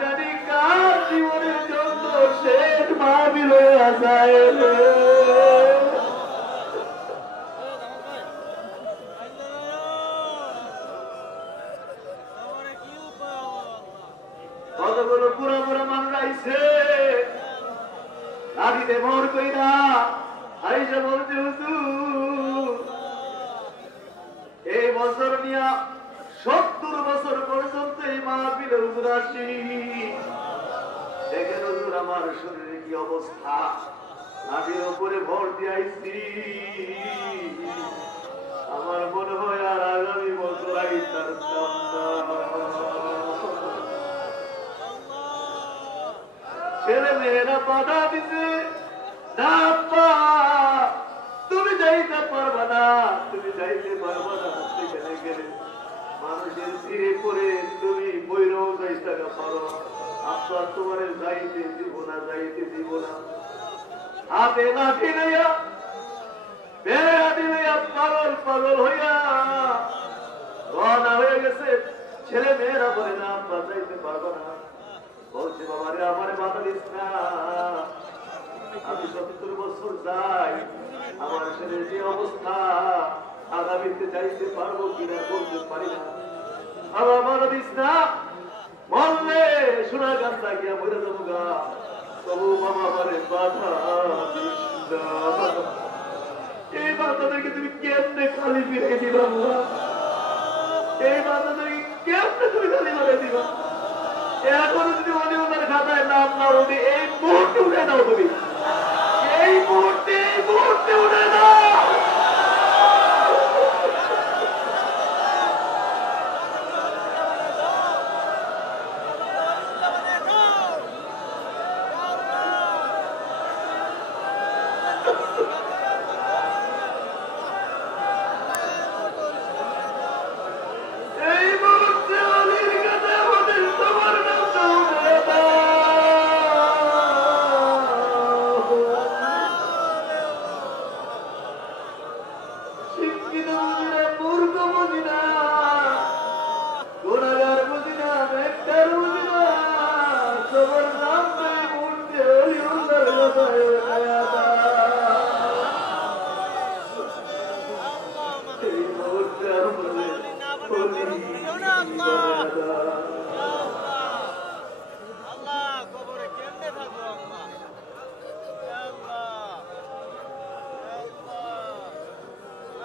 জানি কার জীবনের জন্য শেষ মাহফিল হয়ে যায় রে। কতগুলো পুরা পুরা মানুষ আইছে লাঠিতে ভর কইরা আইসা বলতে হুজুর এই বছর নিয়া 70 বছর পর্যন্ত এই মাহফিলে হুজুর আসি, দেখেন হুজুর আমার শরীরে কি অবস্থা, লাঠির উপরে ভর দিয়ে আইছি। আমার মনে হয় আর আগামী বছর আইতার ছেলে মেয়েরা বাধা দিছে, না আপা তুমি যাইতে পারবা না, তুমি যাইতে পারবা না, সেখানে গেলে মানুষের তীরে পড়ে তুমি বইরাও যাইতে পারো, আপা তোমার যাইতে দিব না, যাইতে দিব না। হাতে লাঠি লইয়া বেড়াটি লইয়া পাগল পাগল হইয়া রওনা হয়ে গেছে। ছেলে মেয়েরা বলে না আপা যাইতে পারবা না, বলছে বাবারে আমারে বাধা দিস না, আমি 70 বছর যাই, আমার শরীরের যে অবস্থা আগামীতে যাইতে পারবো কিনা বলতে পারি না, আমার বাধা দিস না, মরলে সোনা গাছটা গিয়া মরে যাবো গা, তবু বাবা আমারে বাধা দিস না। এই বাচ্চাদেরকে তুমি কেমনে খালি ফিরে দিবা, এই বাচ্চাদেরকে কেমনে তুমি খালি ফিরে দিবা? এখন যদি উনি ওনার খাতায় নাম না উঠে এই মুহূর্তে উঠে দাও, তুমি এই মুহূর্তে উঠে দাও।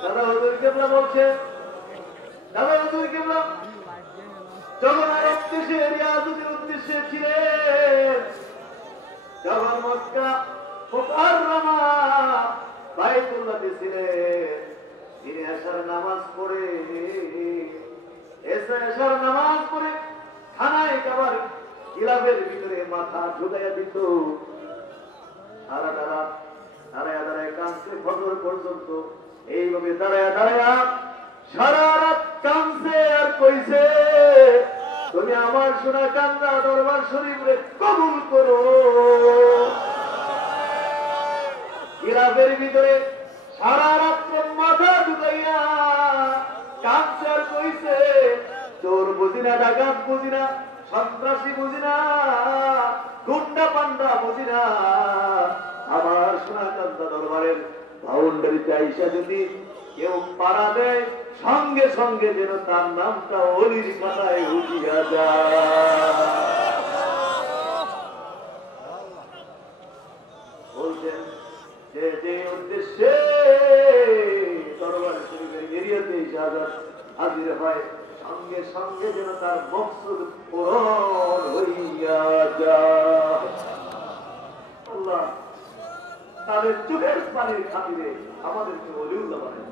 দাদা হুজুর কেবলা বলছে, দাদা হুজুর কেবলা যখন আরব দেশে রিয়াজুদের উদ্দেশ্যে ছিলেন, যখন মক্কা মুকাররমা বাইতুল্লাহে ছিলেন, তিনি এশার নামাজ পড়ে এশার নামাজ পড়ে খানায় খাবার গিলাফের ভিতরে মাথা ঢুকাইয়া দিত, সারা রাত দাঁড়ায় দাঁড়ায় কাঁদছে ফজর পর্যন্ত, এইভাবে দাঁড়ায় দাঁড়ায় সারা রাত কাঁদছে আর কইছে তুমি আমার সোনা কান্দা দরবার শরীফে কবুল করো। গিলাফের ভিতরে সারা রাত্র মাথা ঢুকাইয়া কাঁদছে আর কইছে চোর বুঝি না, ডাকাত বুঝি না, সন্ত্রাসী বুঝি না, গুন্ডা পান্ডা বুঝি না, আমার সোনা কান্দা দরবারের বাউন্ডারিতে আইসা যদি কেউ পাড়া দেয় সঙ্গে সঙ্গে যেন তার নামটা অলির খাতায় উঠিয়া যায়। বলছেন যে যে উদ্দেশ্যে দরবার শরীফের এরিয়াতে হাজির হয় সঙ্গে সঙ্গে যেন তার মকসুদ পূরণ হইয়া যায়। আল্লাহ তাদের চোখের পানির খাতিরে আমাদেরকে ওলিউল্লাহ বানায়।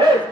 Hey!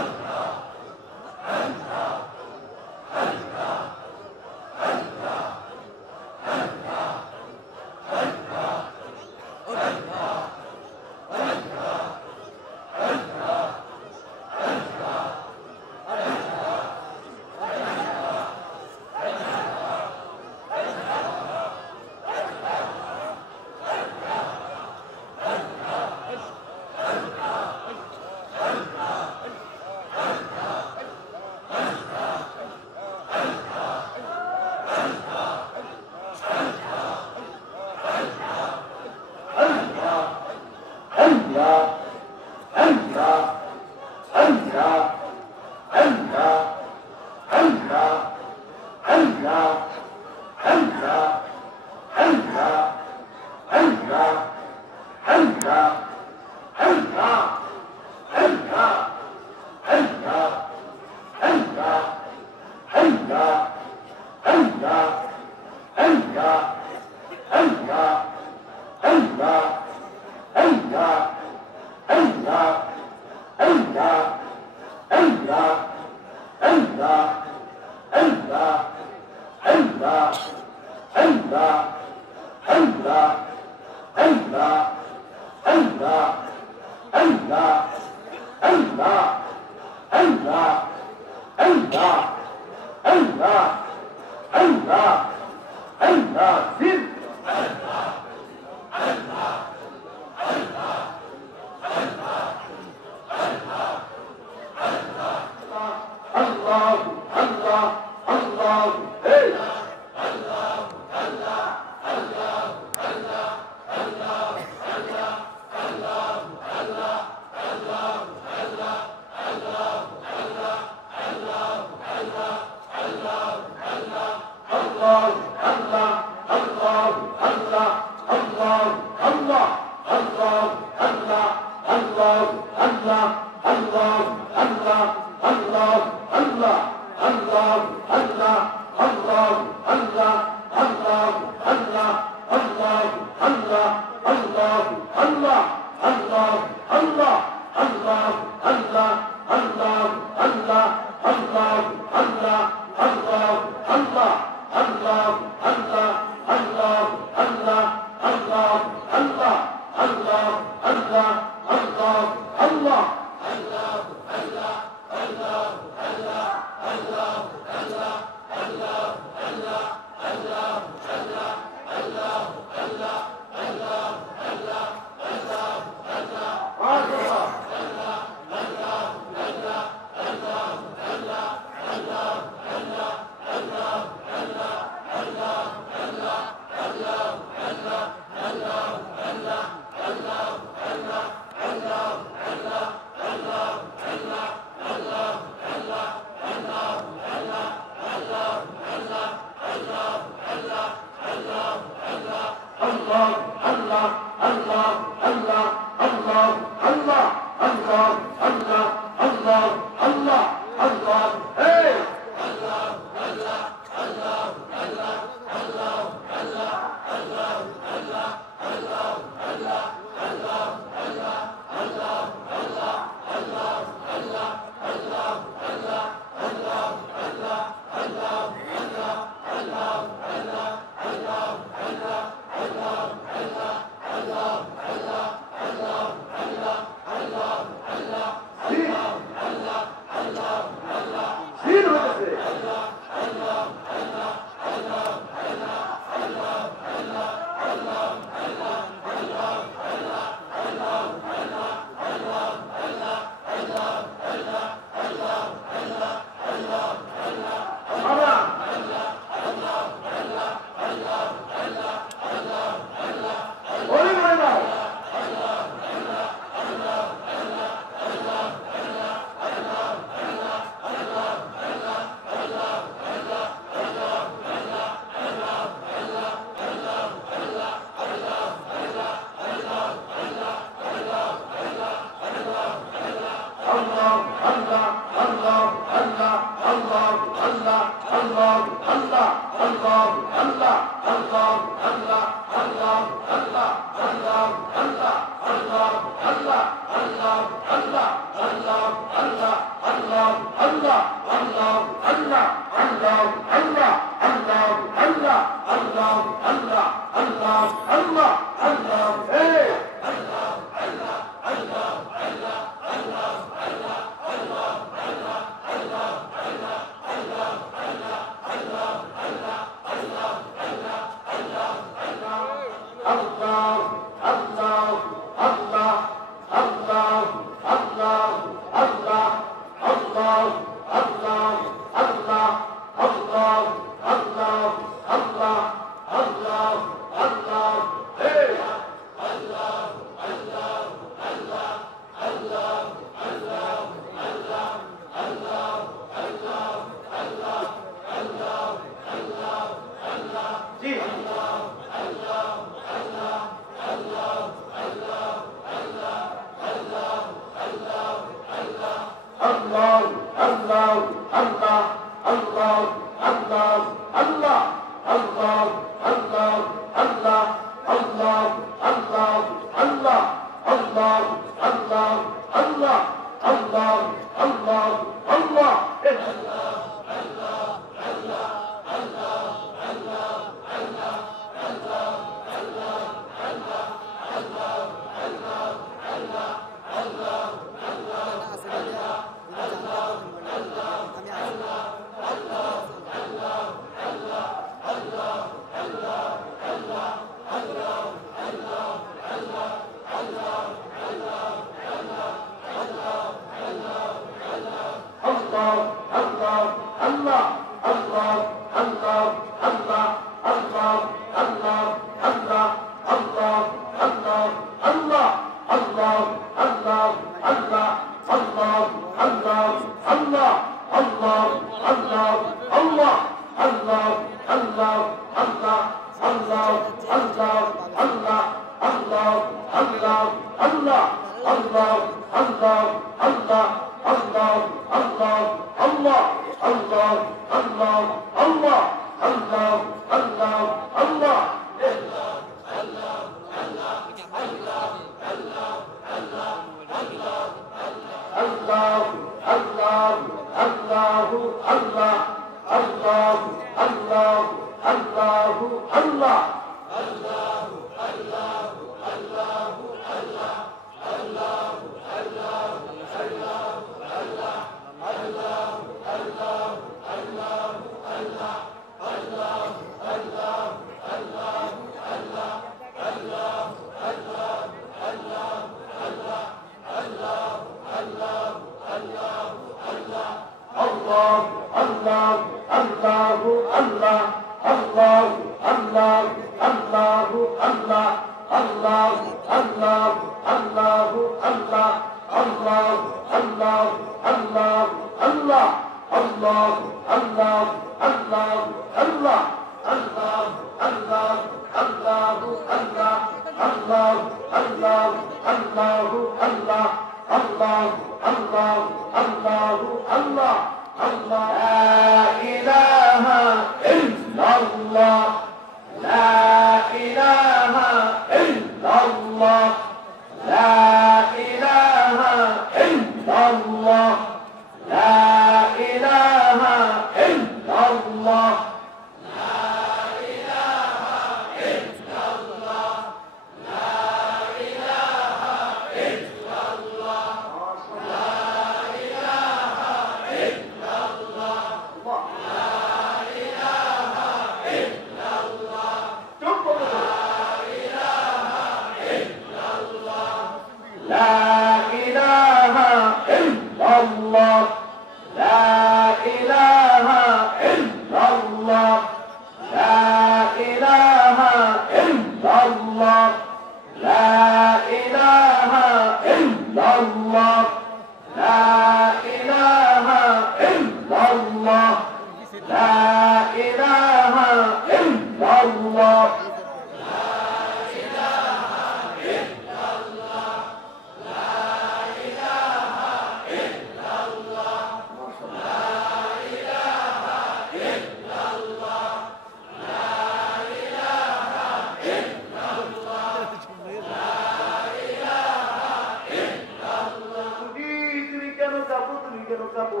কেন কাঁপো?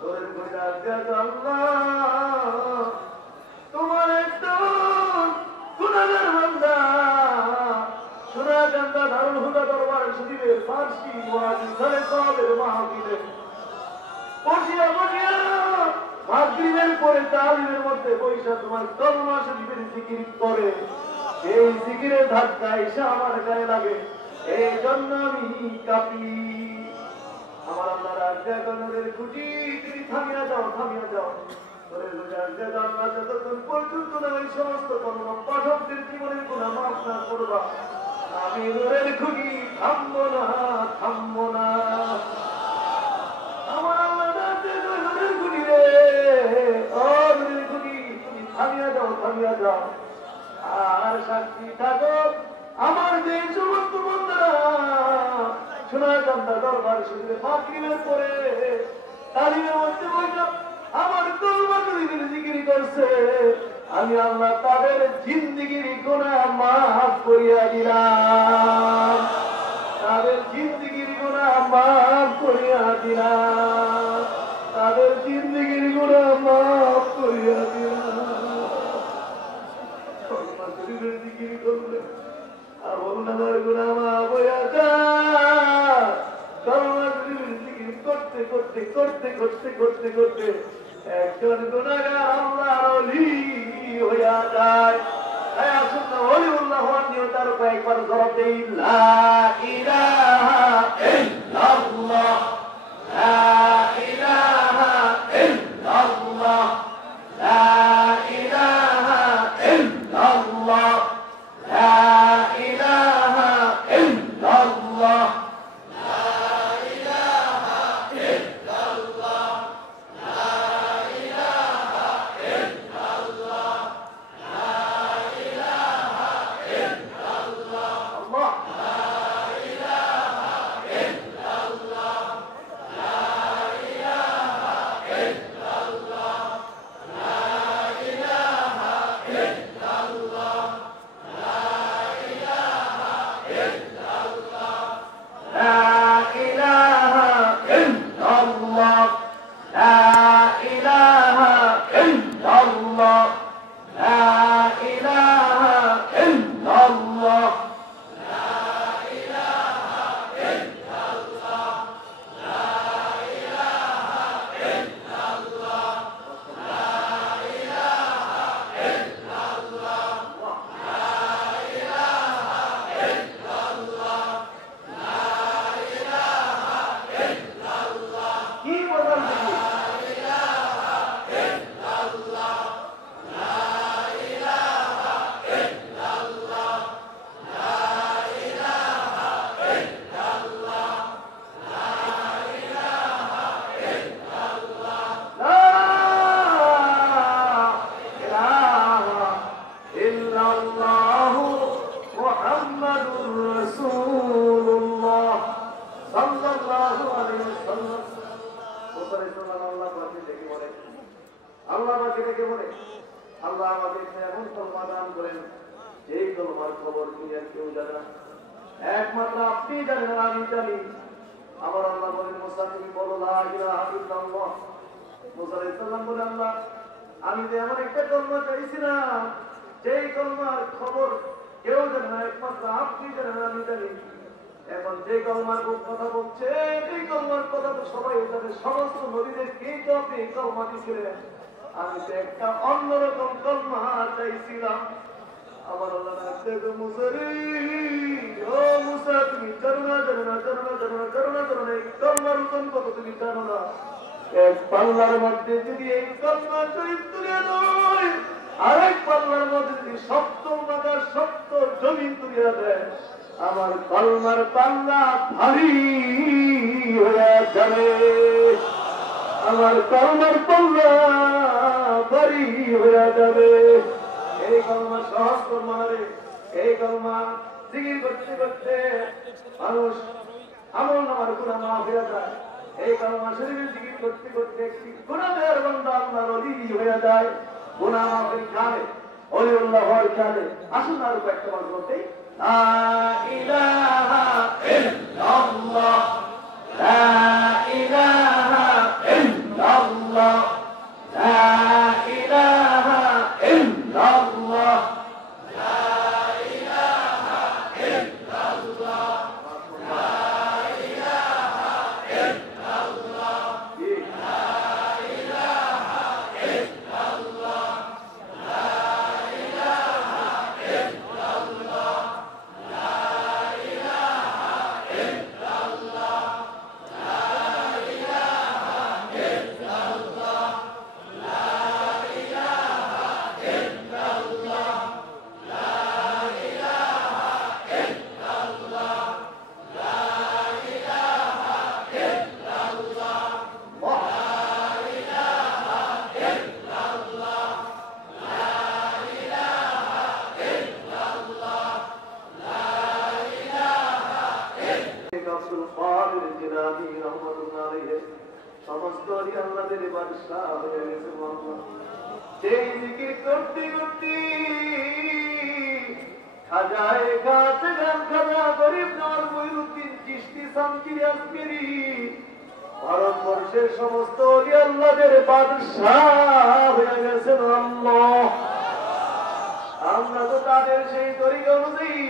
তোদের ঘরে আল্লাহ তোমার একটা গুনাহগার বান্দা সোনাকান্দা দারুল হুদা দরবার শরীফের ফার্সি ওয়াজিব ধরে সবের মাহফিলে বসিয়া বসিয়া মাগরিবের পরে তালিমের মধ্যে বৈশা তোমার কলমা শরীফের জিকির করে। এই জিকিরের ধাক্কা এসে আমার গায়ে লাগে, এই জন্য আমি কাঁপি। আমার আল্লাহ রাজ্জাকের খুঁটি তুমি থামিয়া যাও, থামিয়া যাও। যতক্ষণ পর্যন্ত না ওই সমস্ত কলমা পাঠকদের জীবনের গুনাহ মাফ না করবা, আমি নূরের খুঁটি থামবো না, থামবো না। আমার আল্লাহ নূরের খুঁটি রে, ও নূরের খুঁটি তুমি থামিয়া যাও, থামিয়া যাও। আর সাক্ষী থাকো আমার যে সমস্ত বন্ধুরা সোনাকান্দা দরবার শরীফে মাগরিবের পরে তালিমের মধ্যে বসে আমার কলমা শরীফের জিকির করছে, আমি আল্লাহ তাদের জিন্দেগির গুনাহ মাফ করিয়া দিলাম, তাদের জিন্দেগির গুনাহ মাফ করিয়া দিলাম, তাদের জিন্দেগির গুনাহ মাফ করিয়া দিলাম। কলমা শরীফের জিকির করলে আমল নামার গুনাহ মাফ হইয়া যায়। কলমা শরীফের জিকির করতে করতে করতে করতে করতে করতে একজন গুনাহগার আল্লাহর ওলি হইয়া যায়। আসুন না ওলিউল্লাহ হওয়ার নিয়তার কয়েকবার জবাব দেই, লা ইলাহা ইল্লাল্লাহ, লা ইলাহা ইল্লাল্লাহ, লা ইলাহা ইল্লাল্লাহ, লা ইলাহা ইল্লাল্লাহ, লা ইলাহা ইল্লাল্লাহ, লা ইলাহা ইল্লাল্লাহ, লা ইলাহা ইল্লাল্লাহ, আল্লাহ, লা ইলাহা ইল্লাল্লাহ, লা ইলাহা ইল্লাল্লাহ, লা ইলাহা ইল্লাল্লাহ, লা ইলাহা ইল্লাল্লাহ, লা ইলাহা ইল্লাল্লাহ, লা ইলাহা ইল্লাল্লাহ, লা ইলাহা ইল্লাল্লাহ, লা ইলাহা ইল্লাল্লাহ, লা ইলাহা ইল্লাল্লাহ, লা ইলাহা ইল্লাল্লাহ, লা ইলাহা ইল্লাল্লাহ, লা ইলাহা ইল্লাল্লাহ। কি বললাম দেখি? লা ইলাহা ইল্লাল্লাহ, লা ইলাহা ইল্লাল্লাহ, লা ইলাহা ইল্লাল্লাহ, লা ইলাহা ইল্লাল্লাহ, লা ইলাহা ইল্লাল্লাহু মুহাম্মাদুর রাসূলুল্লাহ সাল্লাল্লাহু আলাইহি ওয়াসাল্লাম। উপরে সুবহানাল্লাহ পাকে ডেকে বলে, আল্লাহ পাকে ডেকে বলে, আল্লাহ আমাদেরকে এমন কলমা দান করেন যেই কলমার খবর দুনিয়ার কেউ জানে না, একমাত্র আপনি জানেন আর আমি জানি। আমার আল্লাহ বলেন, মুসা তুমি বলো লা ইলাহা ইল্লাল্লাহ। মুসা আলাইহিস সালাম বলে, আল্লাহ আমি তো এমন একটা কলমা চাইছিলাম যেই কলমার খবর কেউ জানে না, একমাত্র আপনি জানেন আর আমি জানি। এখন যে কলমার কথা বলছে, এই কলমার কথা তো সবাই জানে, সমস্ত নবীদের কে তো আপনি এই কলমা দিয়েছিলেন, আমি তো একটা অন্যরকম কলমা চাইছিলাম। আমার আল্লাহ দেখো মুসারি, ও মুসা তুমি জানো না, জানো না, জানো না, জানো না, জানো না, জানো না, এই কলমার উত্তম কথা তুমি জানো না। এক পাল্লার মধ্যে যদি এই কলমা শরীফ তুলে নয়, আরেক পাল্লার মধ্যে যদি সপ্তম বাজার সপ্ত জমিন তুলিয়া দেয়, আমার কলমার পাল্লা ভারী হয়ে যাবে, আমার কলমার পাল্লা ভারী হয়ে যাবে। এই কলমা সহজ কলমা রে, এই কলমা জিকির করতে করতে মানুষ আমল নামার গুনাহ মাফ হয়ে যায়। এই কলমা শরীফের জিকির করতে করতে একটি গুনাহের বান্দা আল্লাহর ওলি হয়ে যায়, গুনাহ মাফের কালে ওলিউল্লাহ হওয়ার কালে। আসুন আরো কয়েকটা বার বলতে, লা ইলাহা ইল্লাল্লাহ, লা ইলাহা আব্দুল কাদের জিলানী রহমাতুল্লাহ আলাইহি সমস্ত ওলি আল্লাহদের বাদশা হয়ে গেছে আল্লাহ। সেই জিকির করতে করতে খাজায়ে গাছে গান খাজা গরিব নওয়াজ মঈনুদ্দিন চিশতি সামচিরি আজমেরি ভারতবর্ষের সমস্ত ওলি আল্লাহদের বাদশা হয়ে গেছেন আল্লাহ। আমরা তো তাদের সেই তরিকা অনুযায়ী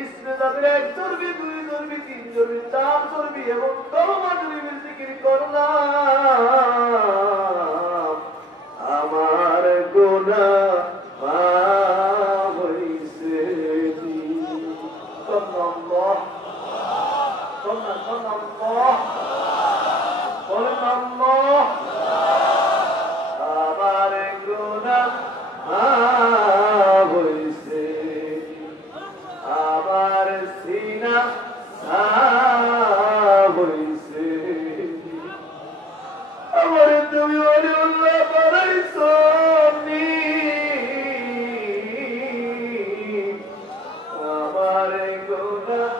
ইসমে তাদের 1 চর্বি 2 চর্বি 3 চর্বি 4 চর্বি এবং কলমা শরীফের জিকির করলাম। আমার গুনাহ মাফ হইছে আল্লাহ আল্লাহ বলেন আল্লাহ। আমার গুনাহ মাফ হইছে আমার সিনা সাফ হইছে আমার তুমি ওলিউল্লাহ বানাইছো আমার গুনাহ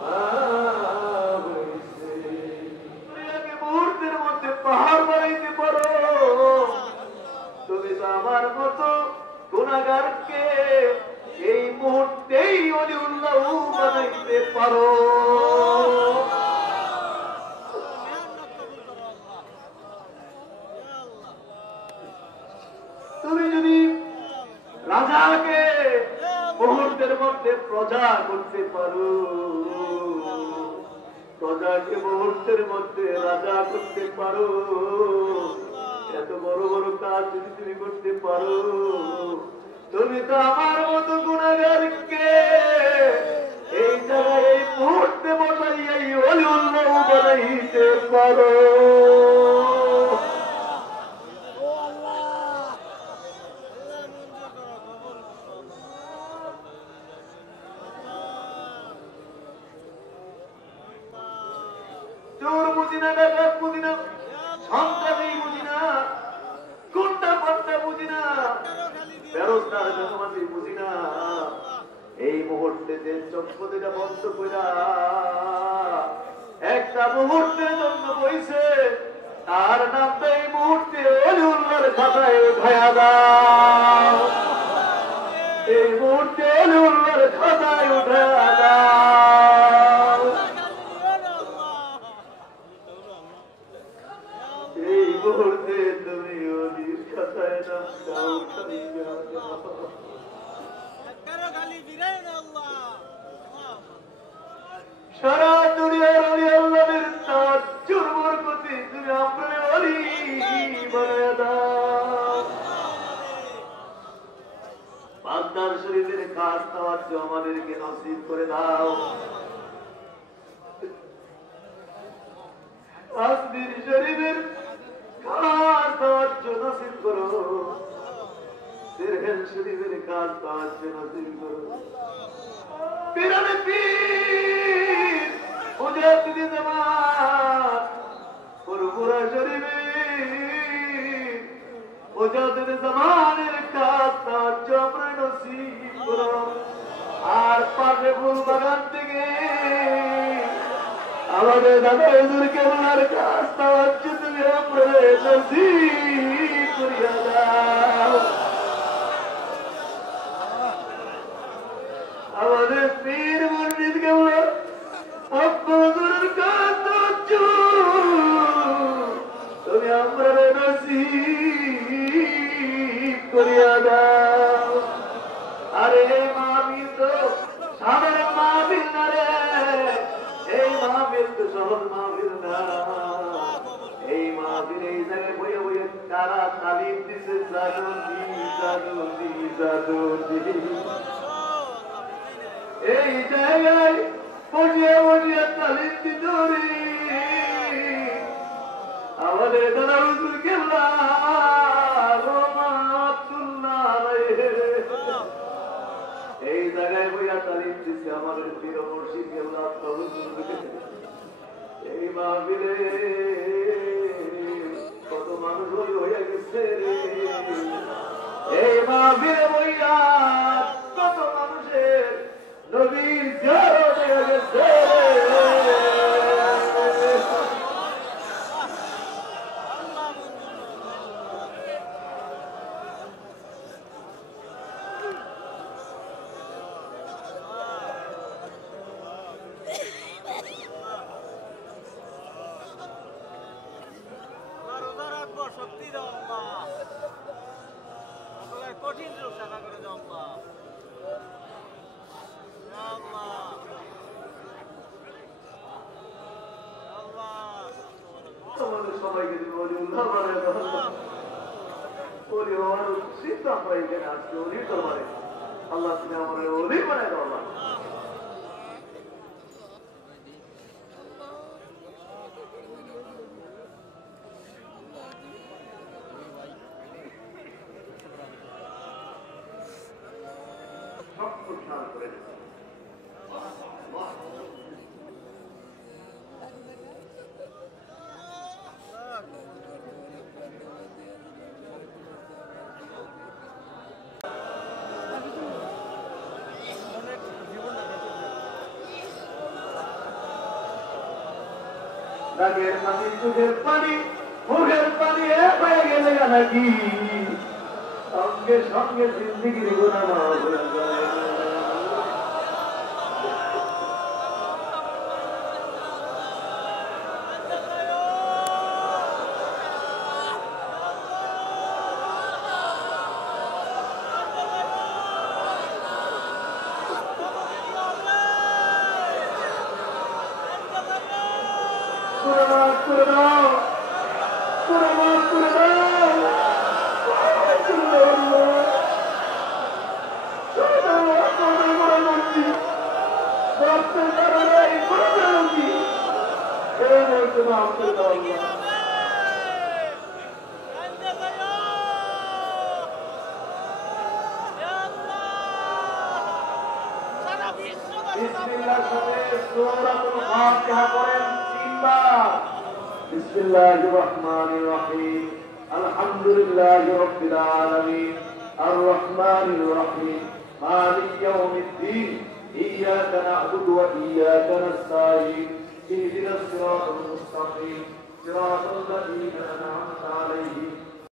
মাফ হইছে। মুহূর্তের মধ্যে পাহাড় বানাইতে পারো, তুমি তো আমার মতো গুনাহগারকে এই মুহূর্তেই ওলিউল্লাহ বানাইতে পারো। তুমি যদি রাজাকে মুহূর্তের মধ্যে প্রজা করতে পারো, প্রজাকে মুহূর্তের মধ্যে রাজা করতে পারো, এত বড় বড় কাজ যদি তুমি করতে পারো, তুমি তো আমার মতো গুনাহগারকে এই জায়গায় এই মুহূর্তে বসাইয়া এই ওলিউল্লাহ বানাইতে পারো। চোর বুঝি না, ডাকাত বুঝি না, সন্ত্রাসী বুঝি না, গুন্ডা পান্ডা বুঝি না, বেরোজগার জনমাতি বুঝি না। এই মুহূর্তে যে চক্ষু দুটা বন্ধ কইরা একটা মুহূর্তের জন্য বইছে, তার নামটা এই মুহূর্তে ওলিউল্লাহর খাতায় উঠায়া দাও। এই মুহূর্তে ওলিউল্লাহর খাতায় উঠায়া দাও। এই মুহূর্তে তুমি ওলির খাতায় নামটা উঠাইয়া দাও। সারা দুনিয়ার ওলি আল্লাহদের তাজ্জুর বরকতে তুমি আপনার ওলি বানায়া দাও। বাগদার শরীফের খাস তাওয়াজ্জু আমাদেরকে নসিব করে দাও। আজমির শরীফের খাস তাওয়াজ্জু নসিব করো। সিরহেল শরীফের খাস তাওয়াজ্জু নসিব করো। পীরানে পীর মুজাদ্দিদ জামাত ফুরফুরা শরীফের মুজাদ্দিদ জামানের খাস তাওয়াজ্জু আমরা নসিব করো। আর পাশে ফুল বাগান থেকে আমাদের দাদা হুজুর কেবলার খাস তাওয়াজ্জু তুমি আমরা নসিব করিয়া দাও। আমাদের পীর মুর্শিদ কেবলা আপনাদের খাস তাওয়াজ্জু তুমি আমরা নসিব করিয়া দাও। আরে মাহফিল তো সাধারণ মাহফিল না রে, এই মাহফিল তো সহজ মাহফিল না। এই মাহফিল এই জায়গায় বইয়ে বইয়ে তারা তালিম দিছে জাদুদি জাদুদি জাদুদি। এই জায়গায় বসিয়ে বসিয়ে তালিম দিত রে আমাদের দাদা হুজুর কেবলা রহমাতুল্লাহ আলাইহি। এই জায়গায় বইয়া তালিম দিছে আমাদের প্রিয় মুর্শিদ কেবলা হুজুর। এই মাহফিলে কত মানুষ হইয়া গেছে রে। এই মাহফিলে বইয়া কত মানুষের নবীর জিয়ারত হয়ে গেছে। ওলি হওয়ার উচিত আমরা এখানে আজকে ওলির দরবারে আল্লাহ তুমি আমার ওলি বানাই দাও আল্লাহ সব খেয়াল করে নাগের পানি চোখের পানি মুখের পানি এক হয়ে গেলে নাকি সঙ্গে সঙ্গে জিন্দিগির গুণা মাফ হয়ে যায় بسم الله الرحمن الرحيم الحمد لله رب العالمين الرحمن الرحيم مالك يوم الدين إياك نعبد وإياك نستعين اهدنا الصراط المستقيم صراط الذين أنعمت عليهم